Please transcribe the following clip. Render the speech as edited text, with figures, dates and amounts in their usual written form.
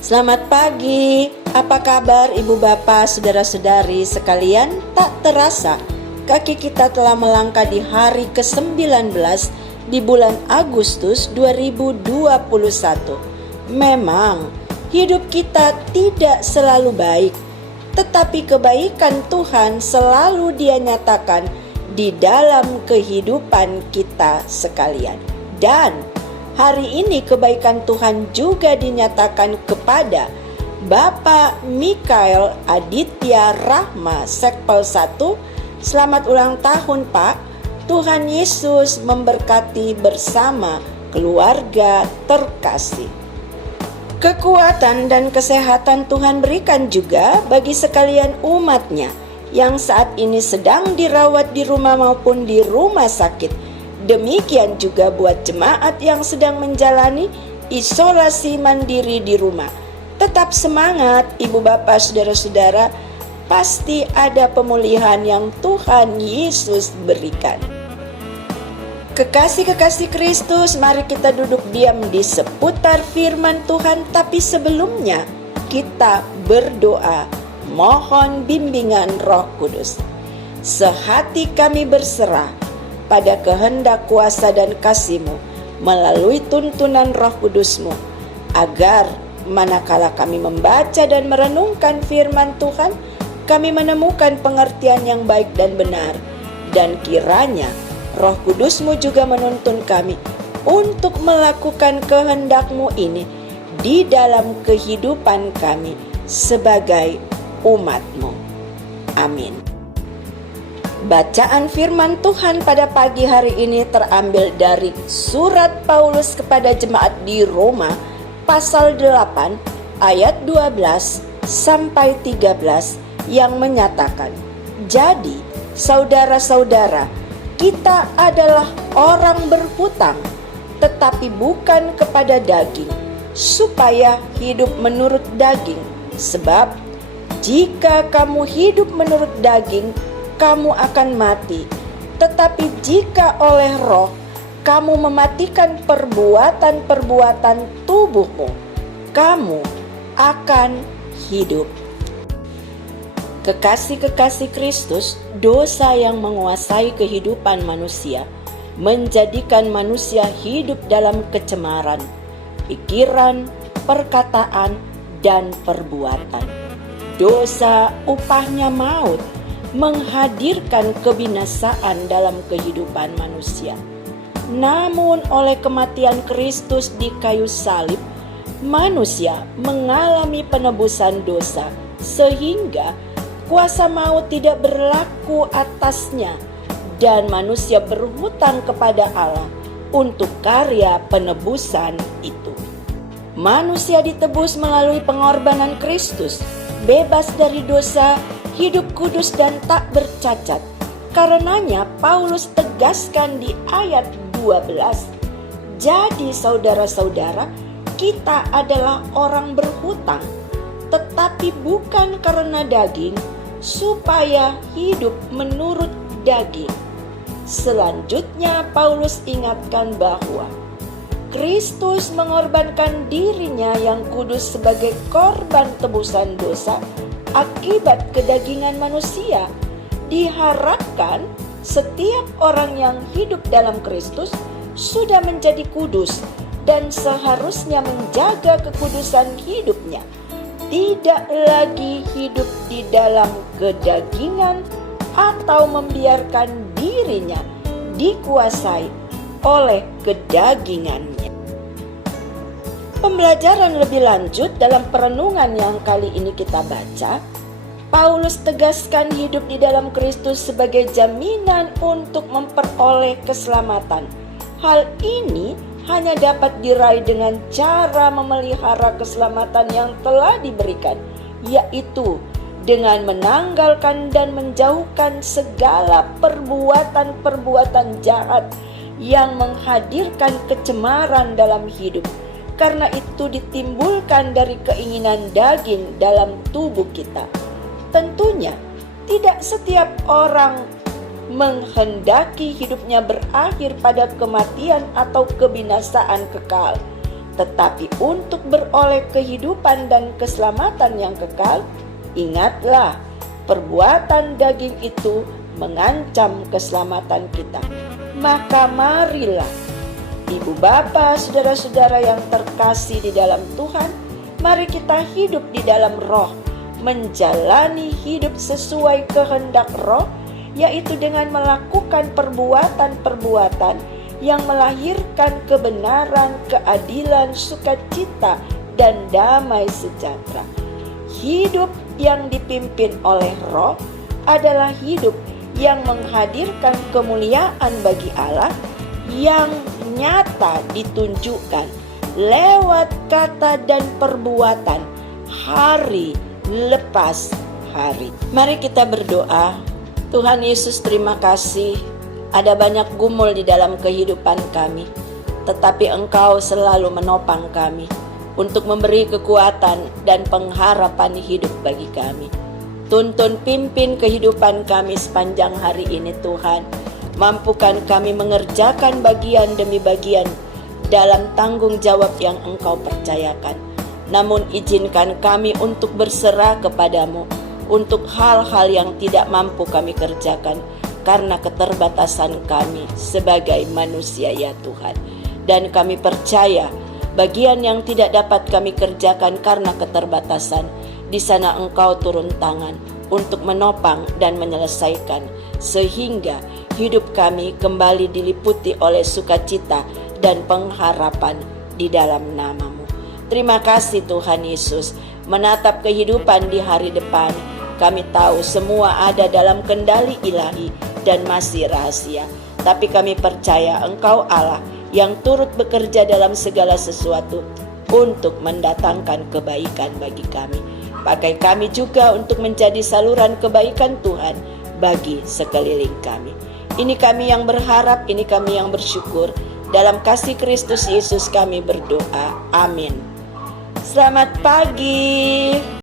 Selamat pagi, apa kabar ibu bapak saudara-saudari sekalian? Tak terasa kaki kita telah melangkah di hari ke-19 di bulan Agustus 2021. Memang hidup kita tidak selalu baik, tetapi kebaikan Tuhan selalu Dia nyatakan di dalam kehidupan kita sekalian. Dan hari ini kebaikan Tuhan juga dinyatakan kepada Bapak Mikael Aditya Rahma Sekpel 1. Selamat ulang tahun Pak. Tuhan Yesus memberkati bersama keluarga terkasih. Kekuatan dan kesehatan Tuhan berikan juga bagi sekalian umat-Nya yang saat ini sedang dirawat di rumah maupun di rumah sakit. Demikian juga buat jemaat yang sedang menjalani isolasi mandiri di rumah. Tetap semangat ibu bapak saudara-saudara, pasti ada pemulihan yang Tuhan Yesus berikan. Kekasih-kekasih Kristus, mari kita duduk diam di seputar firman Tuhan. Tapi sebelumnya kita berdoa, mohon bimbingan Roh Kudus. Sehati kami berserah pada kehendak kuasa dan kasih-Mu melalui tuntunan Roh Kudus-Mu, agar manakala kami membaca dan merenungkan firman Tuhan, kami menemukan pengertian yang baik dan benar. Dan kiranya Roh Kudus-Mu juga menuntun kami untuk melakukan kehendak-Mu ini di dalam kehidupan kami sebagai umat-Mu. Amin. Bacaan firman Tuhan pada pagi hari ini terambil dari surat Paulus kepada jemaat di Roma pasal 8 ayat 12 sampai 13 yang menyatakan, "Jadi saudara-saudara, kita adalah orang berhutang, tetapi bukan kepada daging, supaya hidup menurut daging. Sebab jika kamu hidup menurut daging, kamu akan mati. Tetapi jika oleh Roh kamu mematikan perbuatan-perbuatan tubuhmu, kamu akan hidup." Kekasih-kekasih Kristus, dosa yang menguasai kehidupan manusia menjadikan manusia hidup dalam kecemaran, pikiran, perkataan, dan perbuatan. Dosa upahnya maut, menghadirkan kebinasaan dalam kehidupan manusia. Namun oleh kematian Kristus di kayu salib, manusia mengalami penebusan dosa, sehingga kuasa maut tidak berlaku atasnya, dan manusia berhutang kepada Allah untuk karya penebusan itu. Manusia ditebus melalui pengorbanan Kristus, bebas dari dosa, hidup kudus dan tak bercacat. Karenanya Paulus tegaskan di ayat 12, "Jadi saudara-saudara, kita adalah orang berhutang, tetapi bukan karena daging, supaya hidup menurut daging." Selanjutnya Paulus ingatkan bahwa Kristus mengorbankan dirinya yang kudus sebagai korban tebusan dosa akibat kedagingan manusia. Diharapkan setiap orang yang hidup dalam Kristus sudah menjadi kudus dan seharusnya menjaga kekudusan hidupnya, tidak lagi hidup di dalam kedagingan atau membiarkan dirinya dikuasai oleh kedagingannya. Pembelajaran lebih lanjut dalam perenungan yang kali ini kita baca, Paulus tegaskan hidup di dalam Kristus sebagai jaminan untuk memperoleh keselamatan. Hal ini hanya dapat diraih dengan cara memelihara keselamatan yang telah diberikan, yaitu dengan menanggalkan dan menjauhkan segala perbuatan-perbuatan jahat yang menghadirkan kecemaran dalam hidup. Karena itu ditimbulkan dari keinginan daging dalam tubuh kita. Tentunya tidak setiap orang menghendaki hidupnya berakhir pada kematian atau kebinasaan kekal. Tetapi untuk beroleh kehidupan dan keselamatan yang kekal, ingatlah, perbuatan daging itu mengancam keselamatan kita. Maka marilah, ibu bapa, saudara-saudara yang terkasih di dalam Tuhan, mari kita hidup di dalam roh, menjalani hidup sesuai kehendak roh, yaitu dengan melakukan perbuatan-perbuatan yang melahirkan kebenaran, keadilan, sukacita, dan damai sejahtera. Hidup yang dipimpin oleh roh adalah hidup yang menghadirkan kemuliaan bagi Allah yang nyata ditunjukkan lewat kata dan perbuatan hari lepas hari. Mari kita berdoa. Tuhan Yesus, terima kasih. Ada banyak gumul di dalam kehidupan kami, tetapi Engkau selalu menopang kami untuk memberi kekuatan dan pengharapan hidup bagi kami. Tuntun pimpin kehidupan kami sepanjang hari ini Tuhan. Mampukan kami mengerjakan bagian demi bagian dalam tanggung jawab yang Engkau percayakan. Namun izinkan kami untuk berserah kepadamu untuk hal-hal yang tidak mampu kami kerjakan karena keterbatasan kami sebagai manusia ya Tuhan. Dan kami percaya bagian yang tidak dapat kami kerjakan karena keterbatasan, di sana Engkau turun tangan untuk menopang dan menyelesaikan, sehingga hidup kami kembali diliputi oleh sukacita dan pengharapan di dalam nama-Mu. Terima kasih Tuhan Yesus. Menatap kehidupan di hari depan, kami tahu semua ada dalam kendali ilahi dan masih rahasia. Tapi kami percaya Engkau Allah yang turut bekerja dalam segala sesuatu untuk mendatangkan kebaikan bagi kami. Pakai kami juga untuk menjadi saluran kebaikan Tuhan bagi sekeliling kami. Ini kami yang berharap, ini kami yang bersyukur. Dalam kasih Kristus Yesus kami berdoa. Amin. Selamat pagi.